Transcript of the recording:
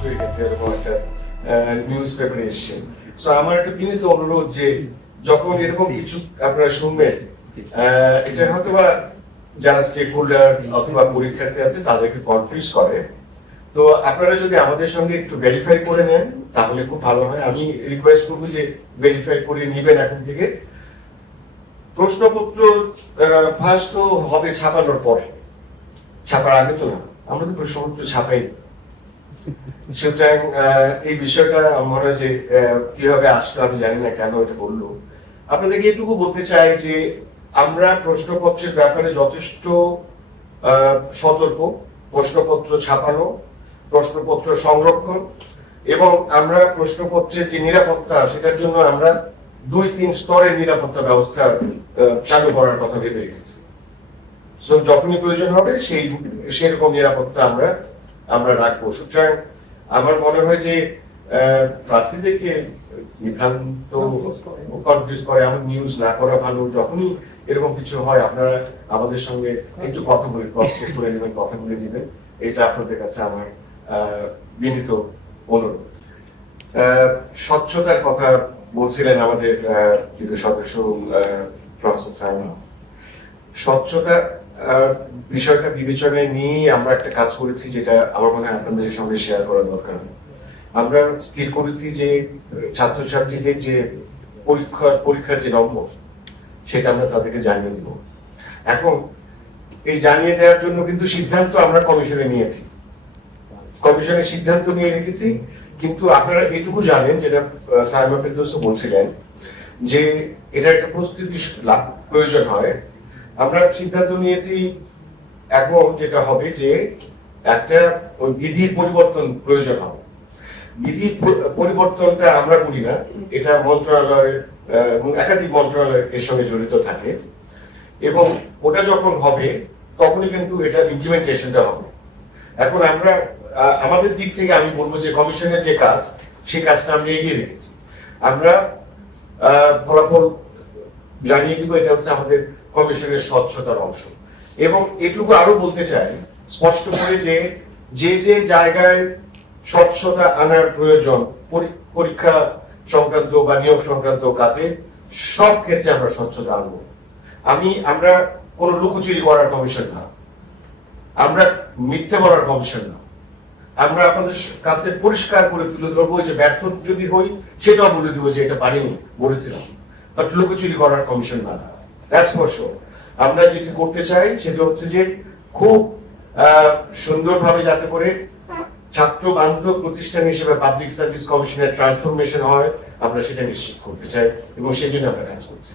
হয়ে গেছে এরকম একটা নিউজ পেপারে এসছে। সো আমার একটা বিনীত অনুরোধ যে যখন এরকম কিছু আপনারা শুনবেন, এটা হয়তো বা যারা স্টেক হোল্ডার অথবা পরীক্ষার্থী আছে তাদেরকে কনফিউজ করে। তো আপনারা যদি আমাদের সঙ্গে একটু ভেরিফাই করে নেন তাহলে খুব ভালো হয়। আমি রিকোয়েস্ট করবো যে ভেরিফাই করে নিবেন এখন থেকে। প্রশ্নপত্র ফাঁস তো হবে ছাপানোর পরে, ছাপার আগে তো না। আমরা তো প্রশ্নপত্র ছাপাই। সুতরাং এই বিষয়টা আমার যে কিভাবে আসলো আমি জানি না, কেন এটা বললো। আপনাদেরকে এটুকু বলতে চাই যে আমরা প্রশ্নপত্রের ব্যাপারে যথেষ্ট সতর্ক। প্রশ্নপত্র ছাপানো, প্রশ্নপত্র সংরক্ষণ এবং আমরা প্রশ্নপত্রের যে নিরাপত্তা সেটার জন্য আমরা 2-3 স্তরের নিরাপত্তা ব্যবস্থা চালু করার কথা ভেবে রেখেছি। সো যখনই প্রয়োজন হবে সেরকম নিরাপত্তা আমরা রাখবো। সুতরাং আমার মনে হয় যে প্রার্থীদেরকে বিভ্রান্ত কনফিউজ করে এমন নিউজ না করা ভালো। যখনই এরকম কিছু হয় আপনারা আমাদের সঙ্গে একটু কথা বলে ক্রস চেক করে নেবেন, কথা বলে নেবেন। এটা আপনাদের কাছে আমার বিনীত অনুরোধ। স্বচ্ছতার কথা বলছিলেন আমাদের সদস্য প্রফেসর সাইমন। স্বচ্ছতা বিষয়টা বিবেচনায় নিয়ে আমরা একটা কাজ করেছি, যেটা আমার মনে হয় আপনাদের সঙ্গে শেয়ার করা দরকার। আমরা স্থির করেছি যে ছাত্রছাত্রীদের যে পরীক্ষার যে নম্বর সেটা আমরা তাদেরকে জানিয়ে দিব। এখন এই জানিয়ে দেওয়ার জন্য কিন্তু সিদ্ধান্ত আমরা কমিশনে নিয়েছি, কমিশনের সিদ্ধান্ত নিয়ে রেখেছি। কিন্তু আপনারা এটুকু জানেন, যেটা সাইমা ফেরদৌস বলছিলেন, যে এটা একটা প্রস্তুতি প্রয়োজন হয়। আমরা সিদ্ধান্ত নিয়েছি এখন যেটা হবে যে একটা ওই বিধির পরিবর্তন প্রয়োজন হবে। বিধি পরিবর্তনটা আমরা করি না, এটা মন্ত্রণালয়ের এবং একাধিক মন্ত্রণালয় এর সঙ্গে জড়িত থাকে এবং ওটা যখন হবে তখনই কিন্তু এটা ইমপ্লিমেন্টেশনটা হবে। এখন আমরা আমাদের দিক থেকে আমি বলবো যে কমিশনের যে কাজ সেই কাজটা আমরা এগিয়ে রেখেছি। আমরা ফলাফল জানিয়ে দিব, এটা হচ্ছে আমাদের কমিশনের স্বচ্ছতার অংশ। এবং এটুকু আরো বলতে চাই স্পষ্ট করে যে যে যে জায়গায় স্বচ্ছতা আনার প্রয়োজন পরীক্ষা সংক্রান্ত বা নিয়োগ সংক্রান্ত কাজে, সব ক্ষেত্রে আমরা স্বচ্ছতা আনবো। আমরা কোনো লুকোচুরি করার কমিশন না, আমরা মিথ্যে বলার কমিশন না। আমরা আপনাদের কাছে পরিষ্কার করে তুলে ধরবো যে ব্যর্থ যদি হই সেটাও বলে দিব যে এটা পারিনি, বলেছিলাম, বাট লুকোচুরি করার কমিশন না। That's for sure. আমরা যেটা করতে চাই সেটা হচ্ছে যে খুব সুন্দরভাবে যাতে করে ছাত্র বান্ধব প্রতিষ্ঠান হিসেবে পাবলিক সার্ভিস কমিশনের ট্রান্সফরমেশন হয়, আমরা সেটা নিশ্চিত করতে চাই এবং সেজন্য আমরা কাজ করছি।